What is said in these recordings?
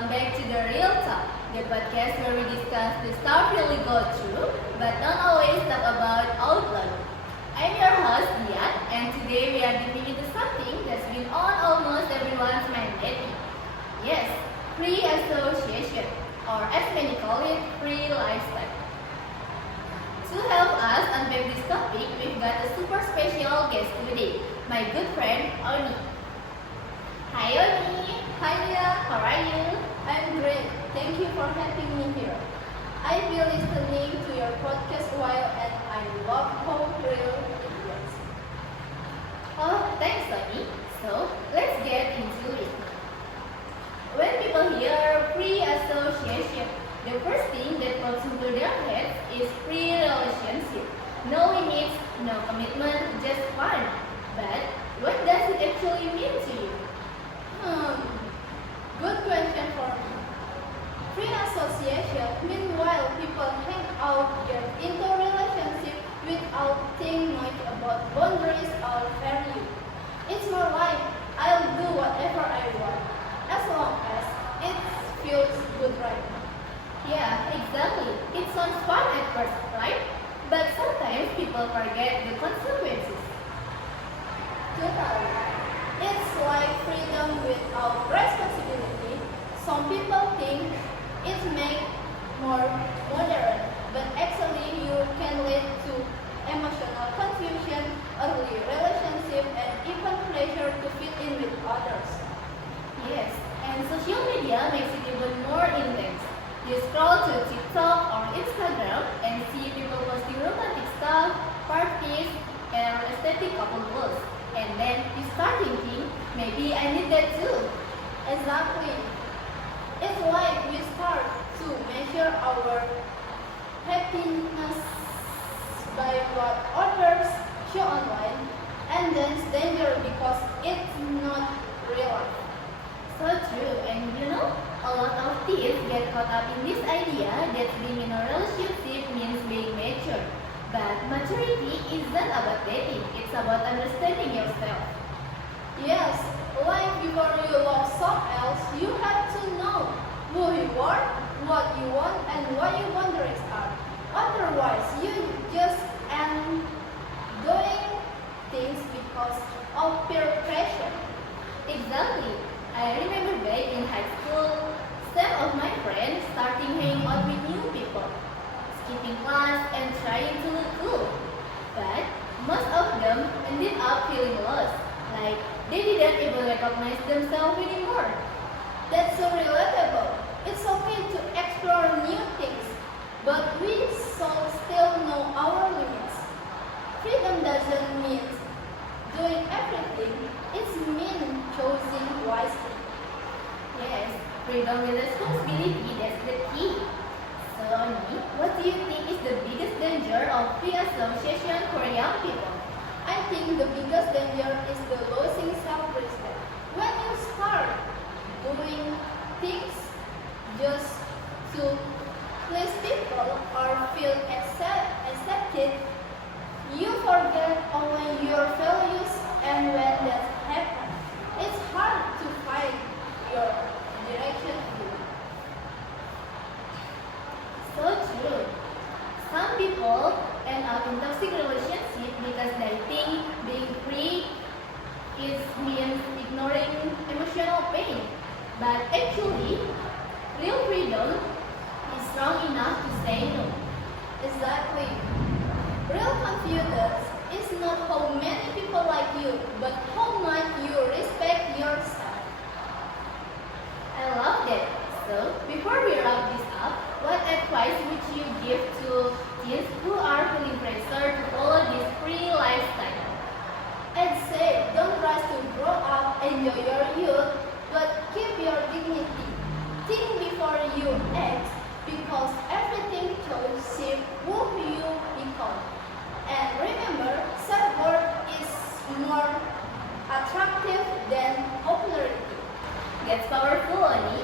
welcome back to The Real Talk, the podcast where we discuss the stuff really go through, but don't always talk about out loud. I'm your host, Dian, and today we are dipping into something that's been on almost everyone's mind lately. Yes, free association, or as many call it, free lifestyle. To help us unpack this topic, we've got a super special guest today, my good friend, Oni. Hi Oni! Hi Dia, How are you? I'm great. Thank you for having me here. I've been listening to your podcast a while and I love how real it was. Oh, thanks Oni. So, let's get into it. When people hear free association, the first thing that pops into their heads is free relationship. No limits, no commitment, just fun. But what does it actually mean to you? Good question for me. Free association, meanwhile people hang out, get into relationship without thinking much about boundaries or value. It's more like I'll do whatever I want, as long as it feels good right now. Yeah, exactly. It sounds fun at first, right? But sometimes people forget the consequences. Totally. It's like freedom without responsibility. Some people think it makes more modern, but actually you can lead to emotional confusion, early relationship, and even pressure to fit in with others. Yes, and social media makes it even more intense. You scroll to TikTok or Instagram and see people posting romantic stuff, parties, and aesthetic couple goals. And then you start thinking, maybe I need that too. Exactly. It's like we start to measure our happiness by what others show online, and then it's dangerous because it's not real life. So true, and a lot of teens get caught up in this idea that being in a relationship means being mature. But maturity isn't about dating, it's about understanding yourself. Yes, like before you love someone else, you have to know who you are, what you want, and what your boundaries are. Otherwise, you just end doing things because of peer pressure. Exactly. I remember back in high school, some of my friends starting hanging out with new people, skipping class and trying to look cool. But most of them ended up feeling lost, like they didn't even recognize themselves anymore. That's so relatable. It's okay to explore new things, but we should still know our limits. Freedom doesn't mean doing everything, it means choosing wisely. Yes, freedom with responsibility, that's the key. So, Oni, what do you think is the biggest danger of free association for young people? I think the biggest danger is the losing self-respect. When you start doing things just to please people or feel accepted, you forget only your values, and when that happens, it's hard to find your direction again. So true. Some people end up in toxic relationship because they think being free is means ignoring emotional pain. But actually, real freedom is strong enough to say no. Exactly. Real confidence is not how many people like you, but how much you respect yourself. I love that. So, before we wrap this up, what advice would you give to teens who are feeling pressure to follow this free lifestyle? I'd say don't rush to grow up, enjoy your youth, but keep your dignity. Think before you act, because everything shows shape who you become. And remember, self-worth is more attractive than popularity. That's powerful, Oni.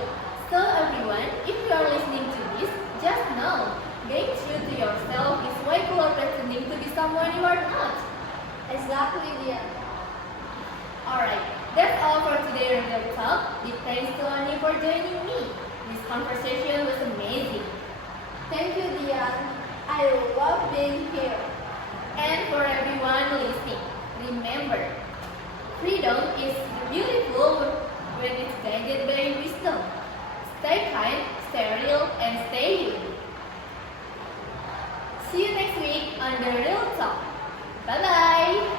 So everyone, if you are listening to this, just know, being true to yourself is way cooler pretending to be someone you are not. Exactly, Dia. Alright, that's all for today's Real Talk. Big thanks to Ani for joining me. conversation was amazing. Thank you, Dian. I love being here. And for everyone listening, remember, freedom is beautiful when it's guided by wisdom. Stay kind, stay real, and stay you. See you next week on The Real Talk. Bye-bye.